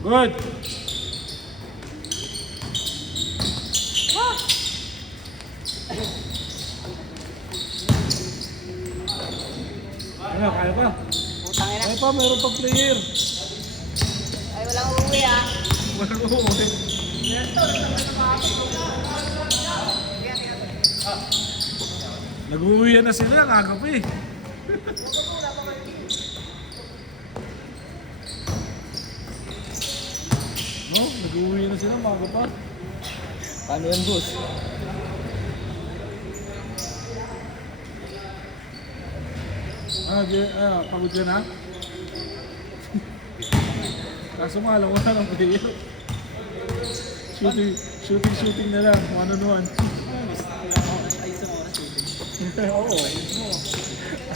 Good. Ano, kaya pa? Putang ina. Kaya pa, meron pang player. Ay, walang uuwi ah. Walang uuwi. Nag-uwi na sila, ang aga pa eh. No, nag-uwi na sila, ang aga pa. Paano yan, boss? Pagod ka na? Kaso nga, alam wala ng player. Shooting na lang, one-on-one. Ay, isang oras yun. Oo.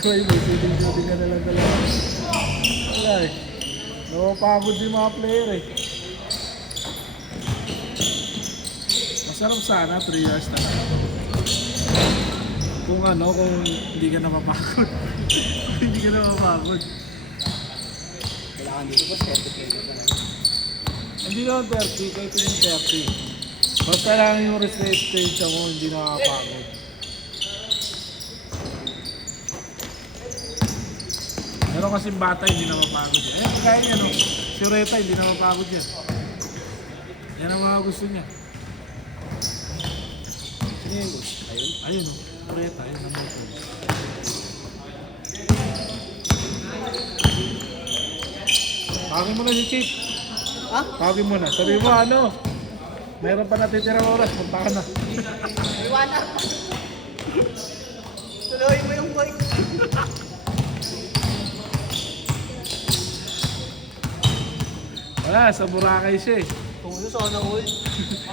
Ay, may shooting ka na lang talaga. Wala eh. Napapagod din mga player eh. Masarap sana, 3 years na lang. Kung hindi ka napapagod. Hindi ka napapagod. Kailangan dito, boss. 30 pesos na lang. Hindi naman 30, kahit yung 30. Basta lang yung resistance mo, hindi nakakapagod. Meron kasing bata, hindi na mapagod yan. Kaya yan o. Si Reta, hindi na mapagod yan. Yan ang mga gusto niya. Sino yung boss? Ayun. Ayun o. Reta, ayun ang mga gusto. Tawagin mo na si Chief. Ha? Tawagin mo na. Sabi mo meron pa natitirang oras. Punta ka na. Iwanan. Tuloy mo yung boy. Wala, sa Boracay siya eh. Tulo, sana all.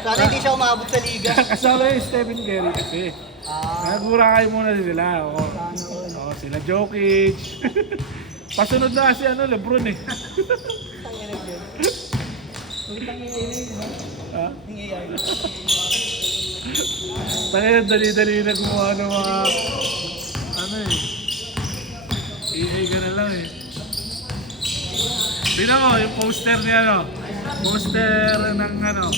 Sana hindi siya umabot sa liga. Kasama yung Stephen Curry kasi. Nag-Boracay muna sila. Oo. Sana all. Oo, sila Jokic. Pasunod na kasi Lebron eh. Tangina dyan. Pagkitang AI na yun, ha? Ha? Yung AI. Tangina, dali-dali na gumawa ng mga eh. Easy ka na lang eh. Tingnan mo, yung poster niya poster ng ng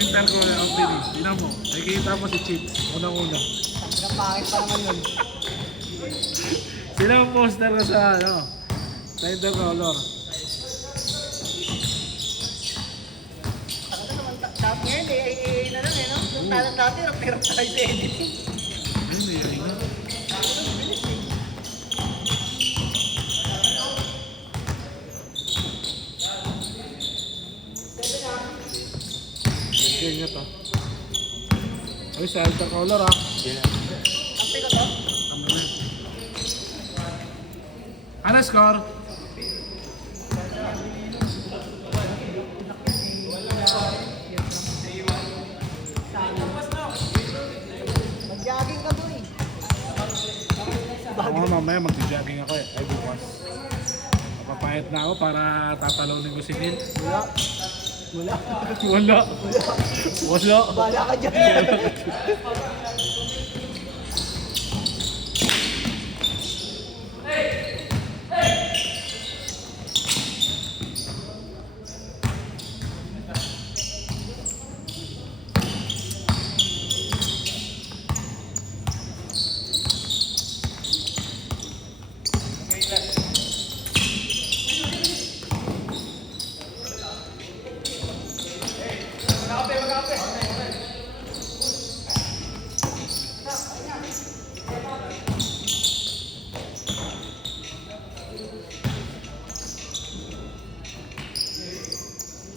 Interco Pini. Tingnan mo, nakikita mo si Chip, unang-una. Ang pangit pa naman yun. Sila ang poster na sa sa Intercolor. Ano naman, dati ngayon, AI na lang eh, no? Nung talang dati, pero tayo sa editing. Ayun eh, ayun na. Kaya to. Ay, sa Intercolor Yan. Kape ko to? Ano na? Ano score? Mag-jogging ka boy. Ako mamaya mag-jogging ako eh. Ay, bukas. Napapayat na ako para tatalunin ko si Neil. Wala. Wala. Wala. Bala ka dyan.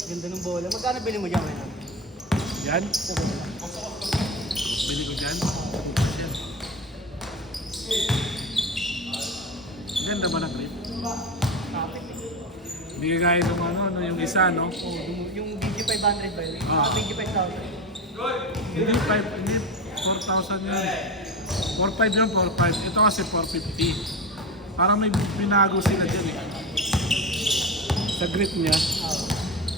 Ganda ng bola. Magkano bili mo dyan ngayon? Yan. Bili ko dyan. Yan. Ganda ba na grip? Hindi kagaya ng yung isa, no? Oh, yung DG500 ba yun? Ah. DG5000. Hindi 4,000 yun. 4,500 yun, 4,500. Ito kasi 450. Parang may binago sila dyan eh. Sa grip niya.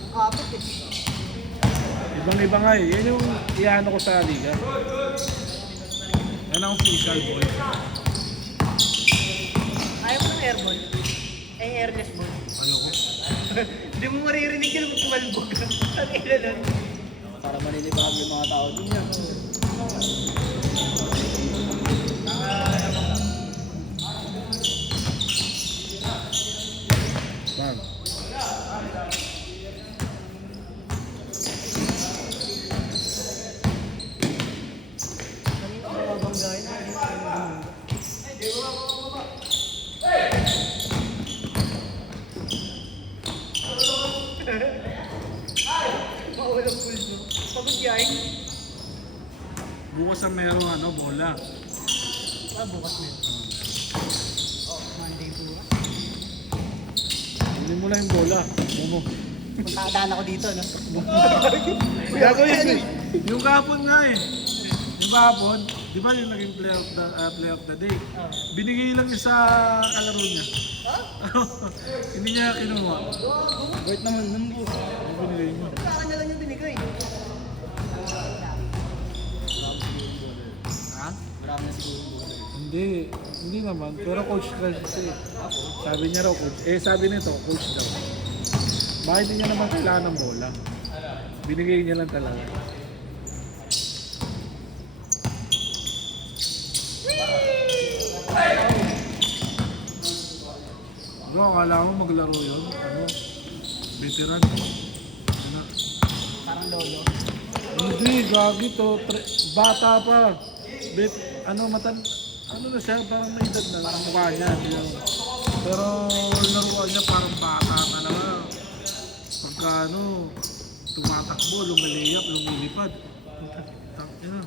Kapit eh. Ibang-iba nga eh. Yan yung iano ko sa liga. Yan ang official ball. Ayaw mo ng airball. Eh, airless ball. Ayoko. Hindi mo maririnig yun kung tumalbog. Ang ina nun. Para maninibag yung mga tao dun yan. Bang. Kanina ko babanggain. Mawalang pulso. Pagod yain. Bukas ang meron bola. Bukas na yun. Monday bukas. Hindi mo lang yung bola. Mo. Puntakadaan ako dito, no? Gagawin ko. Yung kahapon nga eh. Yung kahapon, di ba yung naging play of the day? Binigay lang niya sa kalaro niya. Hindi niya kinuha. Wait naman nun boss. Yung binigay niya. Sa akin na lang yung binigay. Ha? Marami na siguro yung bola. Hindi naman. Pero coach kasi. Sabi niya raw coach. Sabi nito, coach daw. Bakit hindi niya naman kailangan ng bola? Binigay niya lang talaga. Bro, akala mo maglaro yun? Veteran. Ano? Parang lolo. Hindi, gagi to. Bata pa. Ano na siya, parang may edad na. Parang mukha niya. Pero laruan niya parang bata talaga. Pagka tumatakbo, lumaliyap, lumilipad. Tangina.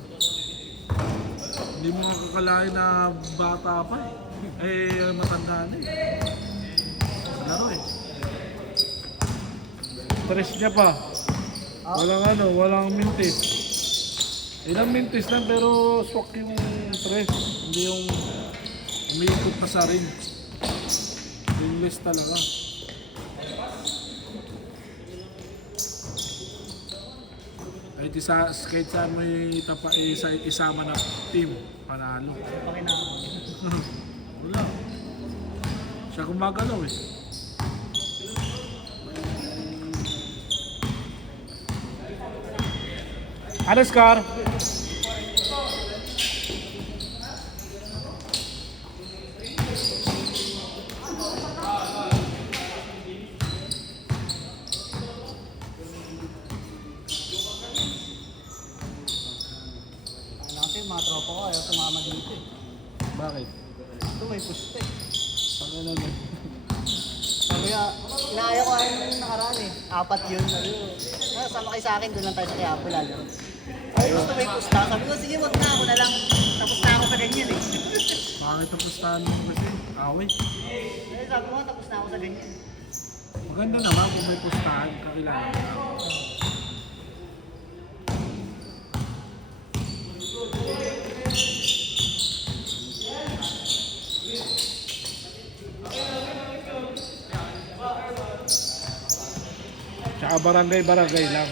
Hindi mo kakalain na bata pa eh. Matanda na eh. Laro eh. Stress niya pa. Walang mintis. Ilang mintis lang pero swak yung stress. Hindi yung umiikot pa sa ring. Ringless talaga. Kahit saan mo isama na team, panalo. Pakinama. Wala. Siya gumagalaw eh. Ano score? Kasi yung mga tropa ko ayaw sumama dito eh. Bakit? Ito may puste eh. Ano na? Sabi nga, inaaya ko ayaw nung nakaraan eh. 4 yun. Sabi ko, sama kayo sa akin, doon lang tayo sa Quiapo lalo. Ay, gusto may pusta. Sabi ko, sige, wag na ako na lang. Tapos na ako sa ganyan eh. Bakit tapustahan mo kasi? Away. Eh, sabi ko, tapos na ako sa ganyan. Maganda naman kung may pustahan, kakilala ka. Tsaka barangay lang.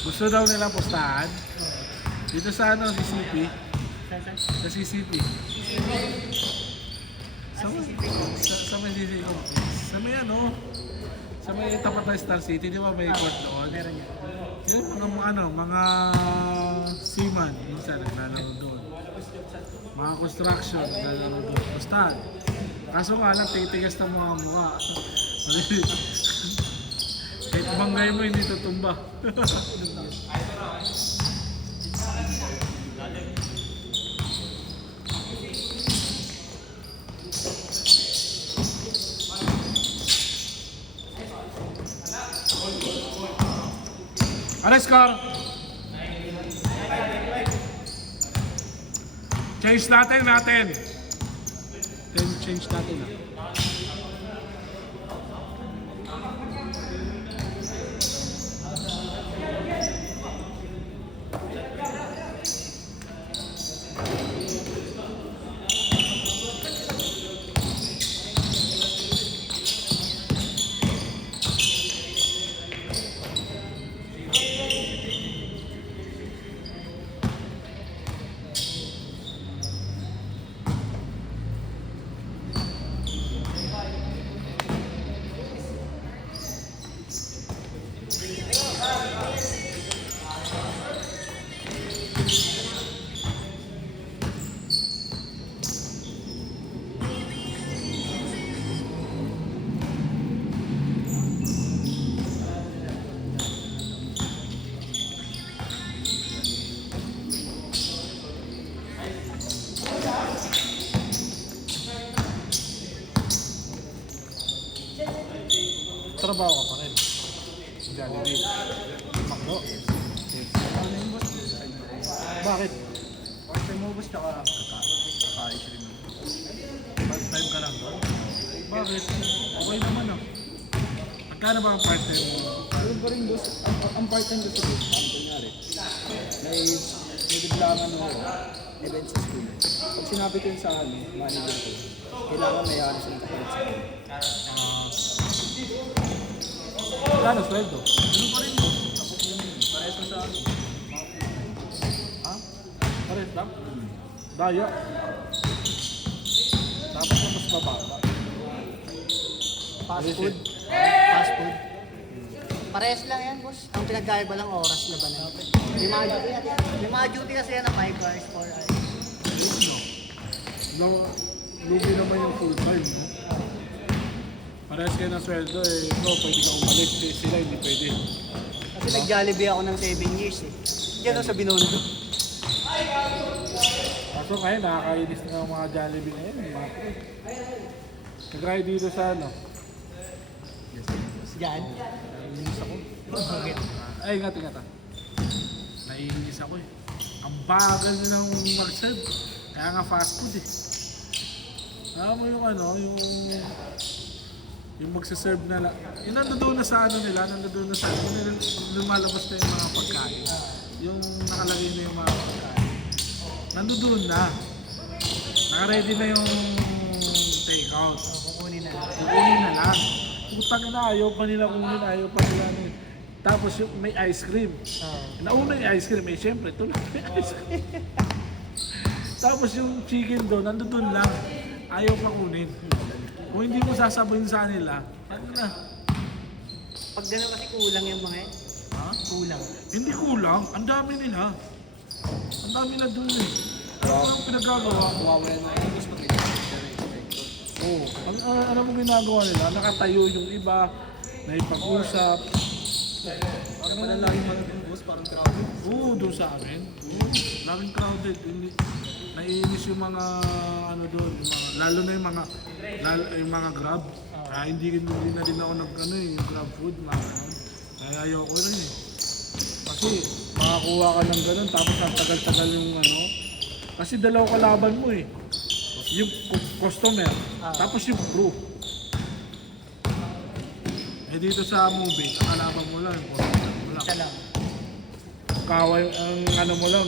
Gusto daw nilang pustahan. Dito sa CCP. Sa CCP. Sa may CCP. Sa may sa may tapat ng Star City, di ba may court doon? Meron yan. Yung mga seaman, minsan naglalaro doon. Mga construction, naglalaro doon. Pustahan. Kaso nga lang, titigas ng mga mukha. Kahit banggay mo, hindi tutumba. Ano score? Change natin. Change natin. trabaho ka pa rin. Jollibee. Makdo. Ano yung boss? Bakit? Part time mo boss, tsaka kakaayos rin. Part-time ka lang doon? Bakit? Okay naman ah. Magkano ba ang part-time mo? Doon pa rin boss, ang part time gusto ko, ang kunyari, may biglangan ako, event sa school. Pag sinabi ko yun sa manager ko, kailangan may alis ng kapalit sa akin. Magkano sweldo? Ano pa rin boss? Tapos yun, parehas na sa akin. Ha? Pares lang? Daya. Dapat na mas mababa. Fast food. Fast food. Parehas lang yan, boss. Ang pinagkaiba lang oras labanan. May mga duty natin. May mga duty kasi yan na 5 hours, 4 hours. Lugi naman yung full time, no? Parehas kayo ng sweldo eh. Ikaw, pwede ka umalis. Eh, sila hindi pwede. Kasi nag-Jollibee ako ng 7 years eh. Diyan ako sa Binondo. Kaso ngayon, nakakainis na ang mga Jollibee ngayon. Mga pre. Nag-ride dito sa ano? Diyan. Naiinis ako. Bakit? Ay, ingat. Naiinis ako eh. Ang bagal na ng mag-serve. Kaya nga fast food eh. Alam mo yung ano, yung magsaserve na lang. Yung nandoon na sa ano nila, nandoon na sa ano, lumalabas na yung mga pagkain. Yung nakalagay na yung mga pagkain. Nandoon na. Naka-ready na yung take-out. Kukunin na lang. Kukunin na lang. Putang na, ayaw pa nila kunin, ayaw pa nila. Tapos yung may ice cream. Nauna yung ice cream, eh syempre, ito lang may ice cream. Tapos yung chicken doon, nandoon lang. Ayaw pa kunin. Kung hindi mo sasabihin sa nila, ano na? Pag gano'n kasi kulang yung mga yan. Ha? Kulang. Hindi kulang, ang dami nila. Ang dami na doon eh. Ano ang pinagagawa? Mawawala na yung boss pag Oo. Ano mo ginagawa nila? Nakatayo yung iba, naipag-usap. Ano pala laging mga boss, parang crowded. Oo, doon sa amin. Oo, laging crowded. Naiinis yung mga ano doon, yung mga, lalo na yung mga grab. Kaya hindi na din ako nag yung grab food. Kaya ayoko rin eh. Kasi makakuha ka ng ganun tapos ang tagal-tagal yung ano. Kasi dalaw kalaban mo eh. Yung customer, tapos yung crew. Eh dito sa movie, ang kalaban mo lang, yung customer mo lang. Isa lang. Kaway, ang ano mo lang,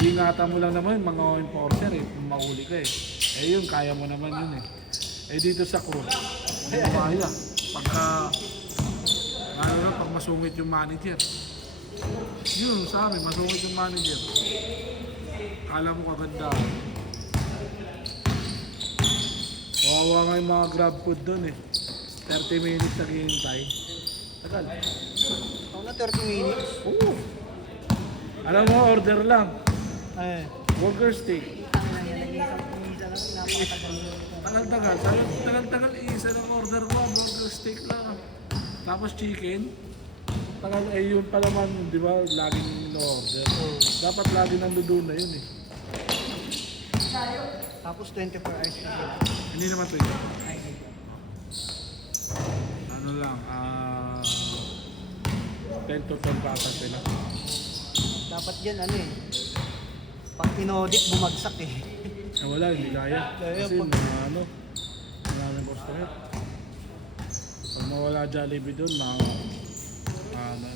ingatan mo lang naman yung mga enforcer eh, kung mahuli ka eh. Eh yun, kaya mo naman yun eh. Eh dito sa crew, hindi mo kaya. Pagka, ano na, pag masungit yung manager. Yun, sa amin, masungit yung manager. Kala mo kaganda. Kawawa nga yung mga grab food doon eh. 30 minutes naghihintay. Tagal. Ako na 30 minutes. Oo. Alam mo, order lang. Ay. Burger steak. Ang nag-isa lang. Napakatagal. Tagal-tagal, isa ng order ko, burger steak lang. Tapos chicken. Tagal, eh yun pa naman, di ba, laging no-order. Dapat lagi nandoon na yun eh. Tapos 24 hours na sila. Hindi naman pwede. Ay, Ano lang, 10 to 10 patas sila. dapat dyan ano eh. Pag inaudit, bumagsak eh. Eh wala, hindi kaya. Kaya Kasi pag- ano, maraming customer. Pag mawala Jollibee doon, ano.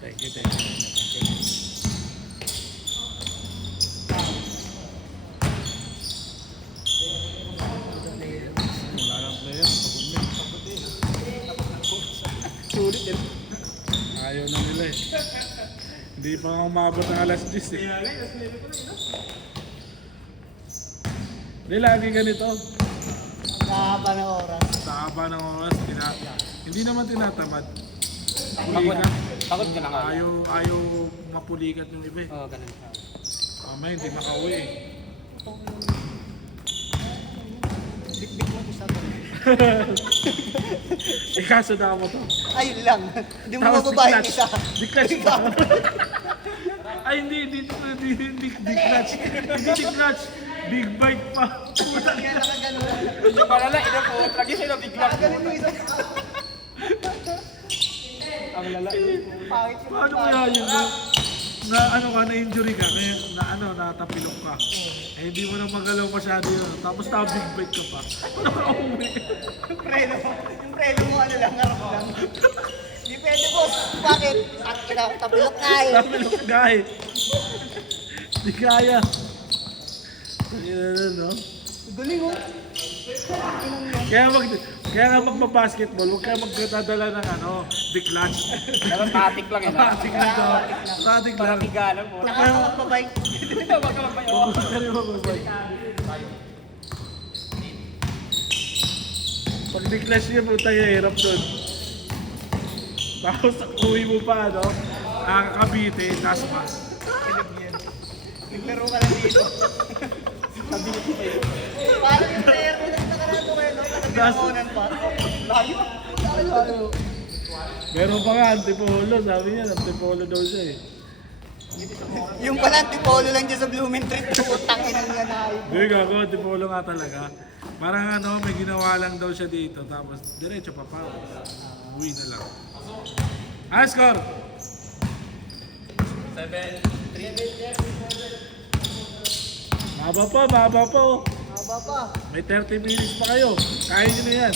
Thank you. Wala lang player, pagod na. Sulit eh. Ayaw na nila eh. Hindi pa nga umabot ng alas 10 eh. Hindi, lagi ganito. Nakahaba ng oras. Sa haba ng oras, hindi naman tinatamad. Pagod ka na nga. Ayaw mapulikat yung iba eh. Oo, ganun. Mamaya hindi makauwi eh. Bit-bit mo isa to. Eh kaso na mo to. Ayun lang. Hindi mo Tapos mababahin di-clutch. isa. Di-clutch pa. Ay hindi clutch. Hindi di-clutch. Big bike pa. Kaya nakagano. Medyo malala, ina po. Lagi sila bigla. Nakagano yung isa. Ang lala. Pangit yung Paano kaya yun, no? Na ano ka, na-injury ka, kaya na ano, natapilok ka. Eh, hindi mo na magalaw masyado yun. Tapos na-big bite ka pa. Ano ka umuwi? yung preno mo ano lang, harap lang. Hindi pwede boss. Bakit? At tapilok nga eh. Tapilok ka eh. Hindi kaya. Ayun, no? Galing oh. Kaya nga magpa-basketball, huwag kayo magdadala ng ano, biklas. Pero tatik lang yun. Tatik lang to. Tatik lang. Tigalan mo. Nakakapag-bike. Huwag ka magpayo. Huwag ka rin magbabay. Pag biklas niya, puta yung hirap doon. Tapos uwi mo pa, ano, Cavite, Tasma. Naglaro ka lang dito. Parang yung player ko nang nakarado kayo, no? Nakabinakonan pa. Layo. Meron pa nga, Antipolo, sabi niya, Antipolo daw siya eh. Yung pala, tipolo lang dyan sa Blumentritt. Utang inang nga na ayun. Hindi, gago, Antipolo nga talaga. Parang ano, may ginawa lang daw siya dito, tapos diretso pa pa. Uwi na lang. Ah, score! 7-3. Mahaba pa, mahaba pa oh. Haba pa. May 30 minutes pa kayo. Kaya nyo na yan.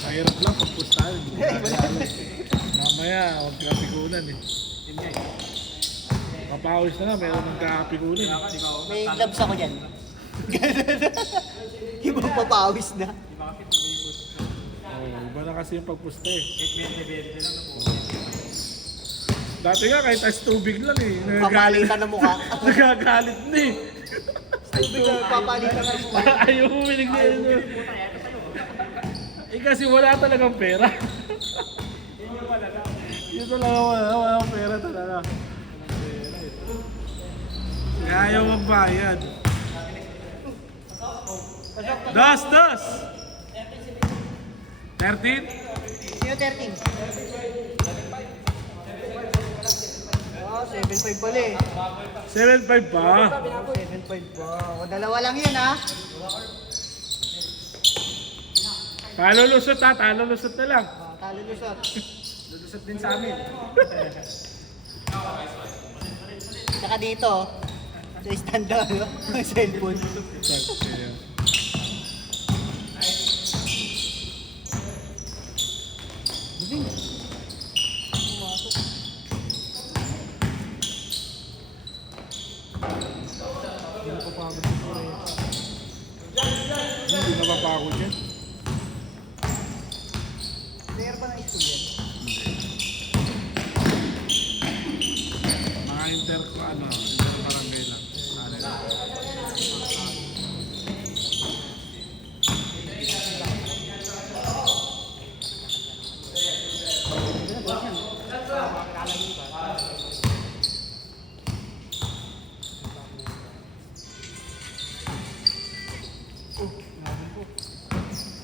Mahirap lang pagpustahan. Mamaya, huwag kapikunan eh. Papawis na nga, meron ng kakapikunan eh. May gloves ako dyan. Ibang papawis na. Oh, iba na kasi yung pagpusta eh. Dati nga kahit as tubig lang eh. Papalitan ng mukha. Nagagalit na eh. Papalitan ng mukha. Ayaw mo minig na yun. Eh kasi wala talagang pera. Yun talaga walang pera talaga. Kaya ayaw magbayad. Das! 13? Sino 13? Oh, 7.5 pala eh. 7.5 pa. 7.5 pa. O, dalawa lang yun ha. Talulusot ha, talulusot na lang. Talo lusot. Lulusot din sa amin. Saka dito, sa stand down, no? Ang cellphone. Hindi napapagod yan. Player pa ng student. Mga inter ko ano, inter barangay lang. Ano lang.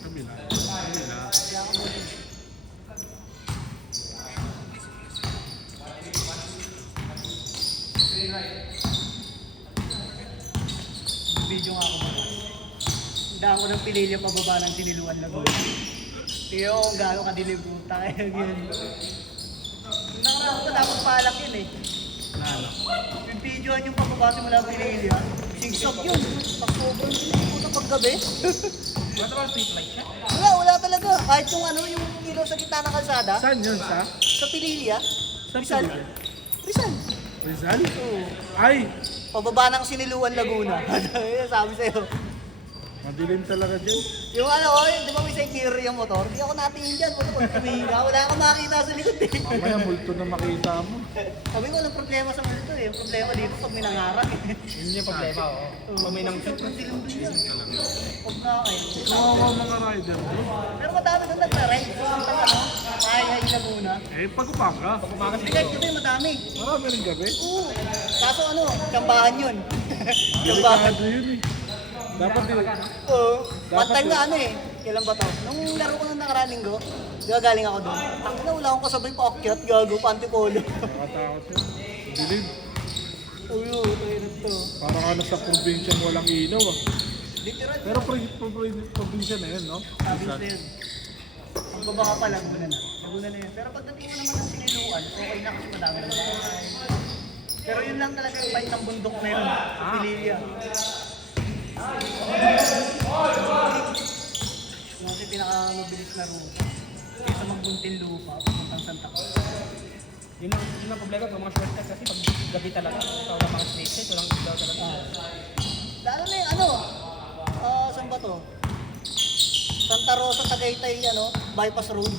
Kabila. Kabila. Video nga ako ba? Daan ko ng pililya pababa ng Tiniluan Laguna. Tiyo kung gaano kadilim puta. Kaya yun. Nakakatawa ko dapat palak yun eh. Lalo. Yung videoan yung pababa simula pililya. Sigsag yun. Taksoban yun puta paggabi. Wala ba street light siya? Wala talaga. Kahit yung ano, yung ilaw sa gitna ng kalsada. Saan yun sa? Sa Pililya. Sa Rizal. Pililya? Rizal. Rizal? Oo. Ay! Pababa ng Siniluan Laguna. Sabi sa'yo. Madilim talaga dyan. Yung ano, di ba may sa interior yung motor? Di ako natingin dyan. Wala akong makita sa likod eh. Mamaya multo na makita mo. Sabi ko, walang problema sa multo eh. Ang problema dito pag may nangarang eh. Yun yung problema, oo. Kung may nang Sobrang dilim dun yan. Huwag na kayo. Kawawa mga rider bro. Pero madami doon nagpa-ride. Pumunta ano, Ay Laguna. Eh, pag umaga. umakas Hindi kahit gabi madami. Marami rin gabi. Oo. Kaso ano, tsambahan yun. Tsambahan. Delikado yun eh. Dapat din. Oo. One Dapat time yun. na ano eh. Kailan ba to? Nung laro ko nung nakaraan linggo, di ba galing ako doon. Ang na wala akong kasabay pa akyat, gago, pantipolo. Nakatakot yun. Dilim. Uyo, tayo na to. Parang ano sa probinsya walang ilaw ah. Literal. Pero probinsya na yun, no? Sabi na yun. Ang baba pa lang, Laguna na. Laguna na yun. Pero pagdating mo naman ng siniluan, okay na kasi madami na. Pero yun lang talaga yung bike ng bundok na yun. Pililya. Yung kasi pinakamabilis na ruta. Kaysa magbuntil lupa, pupuntang Santa Cruz. Yun ang problema pag mga shortcut kasi pag gabi talaga, walang mga straight set, walang ilaw talaga. Lalo na yung ano, saan ba to? Santa Rosa, Tagaytay, bypass road.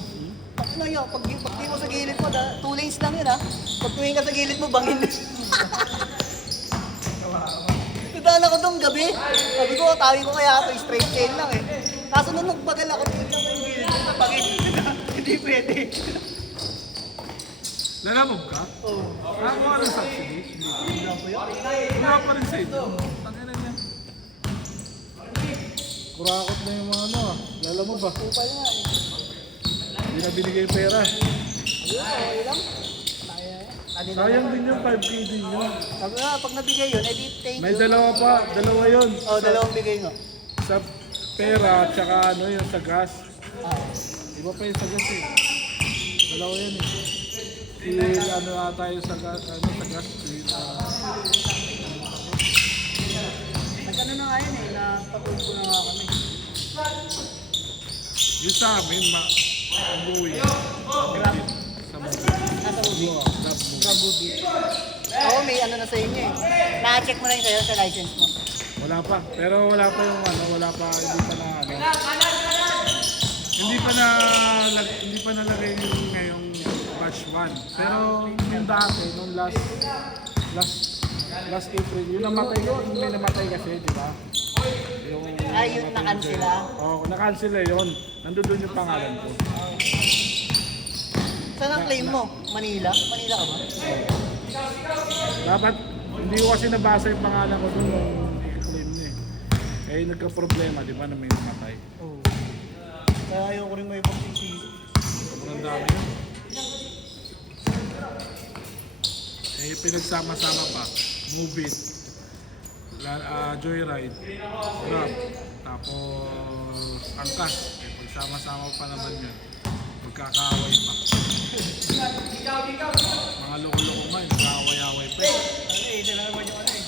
Ano yun, pag di mo sa gilid mo, 2 lanes lang yun ha. Pag tumingin ka sa gilid mo, bangin na. Nadaan ako doon gabi. Sabi ko, tawi ko kaya ito, straight chain lang eh. Kaso nung nagbagal ako, tingin lang yung gilid mo, bangin. Hindi pwede. Lalamog ka? Oo. Nakakuha ng subsidy? Hindi. Wala po yun. Wala pa rin sa inyo. Tangina niya. Kurakot na yung mga ano ah. Lalamog ba? Kupal nga eh. Hindi na binigay yung pera. Ayun, okay lang. Sayang din yung 5K din yun. Sabi nga, pag nabigay yun, edi thank May you. dalawa pa. Dalawa yun. Dalawang bigay nga. Sa pera, tsaka ano yung sa gas. Ah. Iba pa yung sa gas eh. Dalawa yan eh. Si ano ata yung sa gas, sa gas. Nagano na nga yun eh, napatulog ko na nga kami. Yung sa amin, umuwi. Grab. Sa mga. Nasa ubi. Grab mo. Oo, may ano na sa inyo eh. Na-check mo na yung sa'yo sa license mo. Wala pa. Pero wala pa yung ano, wala pa, hindi pa na ano. Hindi pa nalagay yung ngayong batch 1. Pero yung dati, nung last April, yung namatay yun, may namatay kasi, di ba? Yung Ay, yun na-cancela. Oo, na-cancel yun. Nandun doon yung pangalan ko. Saan ang claim mo? Manila? Manila ka ba? Dapat, hindi ko kasi nabasa yung pangalan ko doon nung i-claim niya eh. Eh, nagka-problema, di ba, na may namatay. Oo. Kaya ayoko rin may pagsisisi. Sobrang dami yun. Eh, pinagsama-sama pa. Move It, Joyride, Grab, tapos Angkas. Eh, pagsama-sama pa naman yun. Magkakaaway pa. Mga loko-loko man, nag-aaway-aaway pa. Ano dala naman yung ano eh.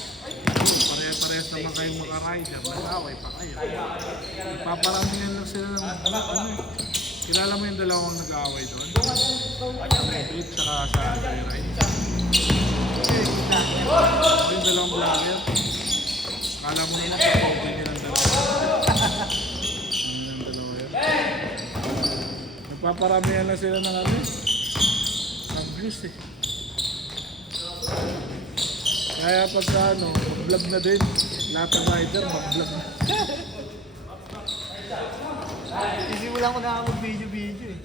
Pare-parehas naman kayong mga-rider, nag-aaway pa kayo. Nagpaparamihan lang sila ng ano eh. Kilala mo yung dalawang nag-aaway doon? Move It, tsaka sa Joyride. Yung dalawang vlogger. Kala mo naman kapag nilang dalawa. Nilang dalawa yun. Nagpaparamihan na sila ng ano. Ang views eh. Kaya pagka ano, mag-vlog na din. Lahat ng rider, mag-vlog na. Sisimulan ko na mag-video-video eh.